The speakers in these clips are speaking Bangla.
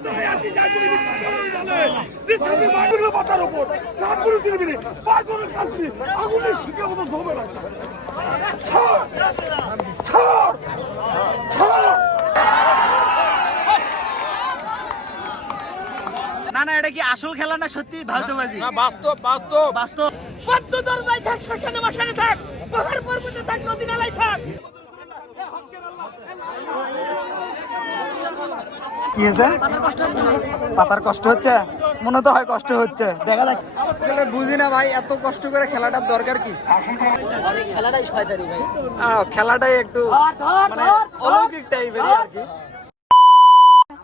না না, এটা কি আসল খেলা না সত্যি ভাউতবাজি? না, বাস্তব বাস্তব বাস্তব। পদ্ম দরজায় থাক, শ্মশানে মশানে থাক, পাহাড় পর্বতে থাক, নদী নালায় থাক। কি হয়েছে? পাতার কষ্ট হচ্ছে? মনে তো হয় কষ্ট হচ্ছে, দেখা যাক। বুঝি না ভাই, এত কষ্ট করে খেলাটার দরকার কি? খেলাটাই শয়তানি ভাই। খেলাটাই একটু মানে অলৌকিক টাইপের আর কি।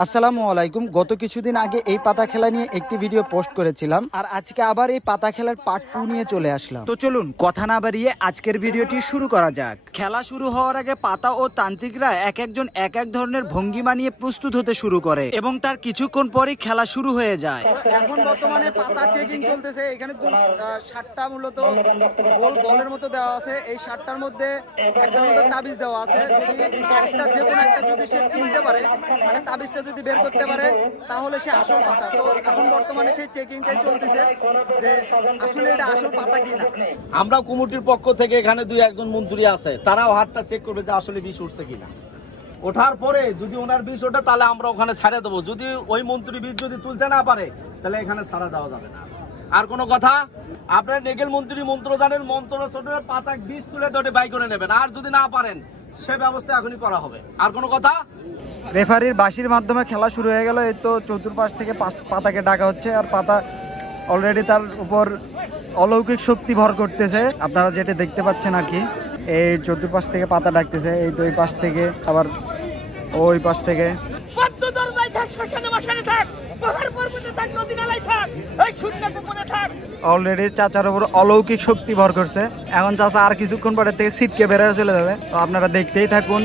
আসসালামু আলাইকুম। গত কিছুদিন আগে এই পাতা খেলা নিয়ে একটি ভিডিও পোস্ট করেছিলাম, আর আজকে আবার এই পাতা খেলার পার্ট 2 নিয়ে চলে আসলাম। তো চলুন কথা না বাড়িয়ে আজকের ভিডিওটি শুরু করা যাক। খেলা শুরু হওয়ার আগে পাতা ও তান্ত্রিকরা এক একজন এক এক ধরনের ভঙ্গিমা নিয়ে প্রস্তুত হতে শুরু করে এবং তার কিছুক্ষণ পরেই খেলা শুরু হয়ে যায়। এখন বর্তমানে পাতা চেকিং চলতেছে। এখানে 7টা মূলত বলের মতো দেওয়া আছে। এই 7টার মধ্যে একটা মতো তাবিজ দেওয়া আছে। যদি একটা যে কোনো একটা যদি সে চিনতে পারে, মানে তাবিজটা যদি বের করতে পারে, তাহলে সে আসল পাতা। তো এখন বর্তমানে সেই চেকিংটাই চলতেছে যে আসলে এটা আসল পাতা কিনা। আমরা কমিটির পক্ষ থেকে এখানে 2-1 মন্ত্রী আছে, তারাও হাতটা চেক করবে যে আসলে বিষ উঠছে কিনা। ওঠার পরে যদি ওনার বিষ ওঠে তাহলে আমরা ওখানে ছাড়ে দেবো। যদি ওই মন্ত্রী বিষ যদি তুলতে না পারে তাহলে এখানে ছাড়া দেওয়া যাবে না। আর কোনো কথা, আপনার নেগেল মন্ত্রী মন্ত্র জানেন, মন্ত্র ছোটের পাতা বিষ তুলে ধরে বাই করে নেবেন। আর যদি না পারেন সে ব্যবস্থা এখনই করা হবে। আর কোনো কথা? রেফারির বাঁশির মাধ্যমে খেলা শুরু হয়ে গেল। এই তো চতুর্পাশ থেকে পাতাকে ডাকা হচ্ছে, আর পাতা অলরেডি তার উপর অলৌকিক শক্তি ভর করতেছে। আপনারা যেটা দেখতে পাচ্ছেন আর কি, এই চতুর্পাশ থেকে পাতা ডাকতেছে। এই তো এই পাশ থেকে, আবার ওই পাশ থেকে। পদ্ম দরজায় থাক, শ্মশানে মশানে থাক, পাহাড় পর্বতে থাক, নদী নালায় থাক, এই শূন্য গোপনে থাক। অলরেডি চাচার উপর অলৌকিক শক্তি ভর করছে। এখন চাচা আর কিছুক্ষণ পরে থেকে ছিটকে বেরোয় চলে যাবে। তো আপনারা দেখতেই থাকুন।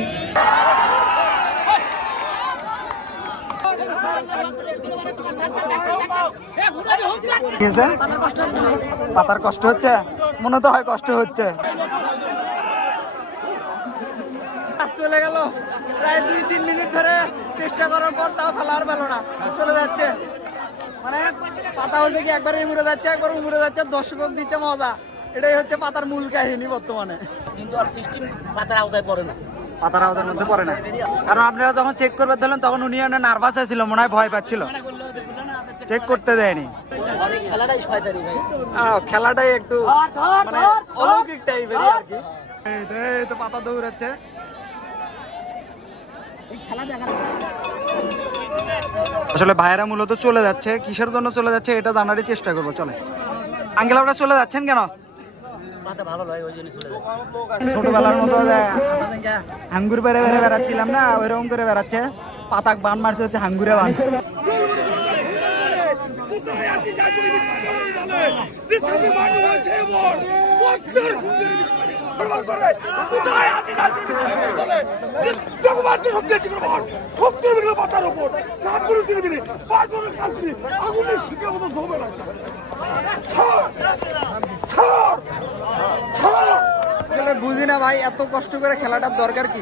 পাতার কষ্ট হচ্ছে? মনে তো হয় কষ্ট হচ্ছে। চলে গেল প্রায় 2-3 মিনিট ধরে চেষ্টা করার পর, তাও ফেলা আর পেল না, চলে যাচ্ছে। মানে পাতা হচ্ছে কি একবার উমরে যাচ্ছে, একবার উমরে যাচ্ছে, দর্শক দিচ্ছে মজা। এটাই হচ্ছে পাতার মূল কাহিনী বর্তমানে। কিন্তু আর সিস্টেম পাতার আওতায় পড়ে না, পাতার আওতার মধ্যে পড়ে না। কারণ আপনারা যখন চেক করবে ধরলেন তখন উনি নার্ভাস হয়েছিল, মনে হয় ভয় পাচ্ছিল, চেক করতে দেয়নি। খেলাটাই শয়তানি ভাই। খেলাটাই একটু মানে অলৌকিক টাইপের আর কি। এই তো পাতা দৌড়াচ্ছে। আসলে ভাইয়েরা মূলত চলে যাচ্ছে, কিসের জন্য চলে যাচ্ছে এটা জানারই চেষ্টা করবো। চলে আঙ্কেল, আপনারা চলে যাচ্ছেন কেন? ছোটবেলার মতো হাঙ্গুর বেড়ে বেড়ে বেড়াচ্ছিলাম না, ওইরকম করে বেড়াচ্ছে। পাতাক বান মারছে, হচ্ছে হাঙ্গুরে বান। বুঝি না ভাই, এত কষ্ট করে খেলাটার দরকার কি?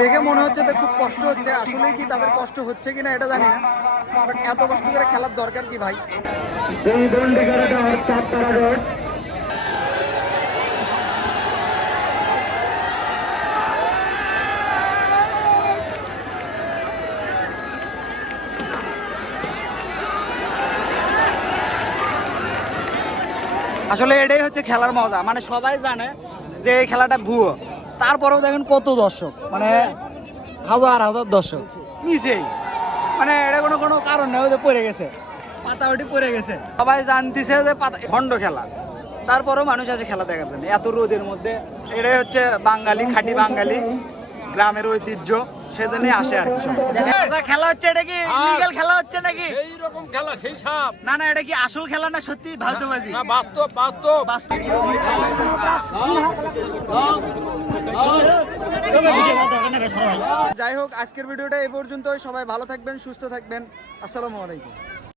দেখে মনে হচ্ছে যে খুব কষ্ট হচ্ছে, আসলে কি তাদের কষ্ট হচ্ছে কিনা এটা জানি না, বাট এত কষ্ট করে খেলার দরকার কি ভাই? আসলে এটাই হচ্ছে খেলার মজা। মানে সবাই জানে যে এই খেলাটা ভুয়ো, তারপরেও দেখেন কত দর্শক, মানে হাজার হাজার দর্শক নিচেই। মানে এটা কোনো কারণ নেই, ওদের পড়ে গেছে, পাতা ওটি পড়ে গেছে। সবাই জানতেছে যে পাতা ভণ্ড খেলা, তারপরেও মানুষ আছে খেলা দেখার জন্য এত রোদের মধ্যে। এটাই হচ্ছে বাঙালি, খাঁটি বাঙালি, গ্রামের ঐতিহ্য, সেজন্যই আসে আর কি। খেলা হচ্ছে, এটা কি ইলিগাল খেলা হচ্ছে নাকি? এই রকম খেলা সেই সাপ। না না, এটা কি আসল খেলা না সত্যি ভাউতবাজি? না, বাস্তব বাস্তব। যাই হোক, আজকের ভিডিওটা এই পর্যন্তই। সবাই ভালো থাকবেন, সুস্থ থাকবেন। আসসালামু আলাইকুম।